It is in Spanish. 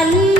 Allah.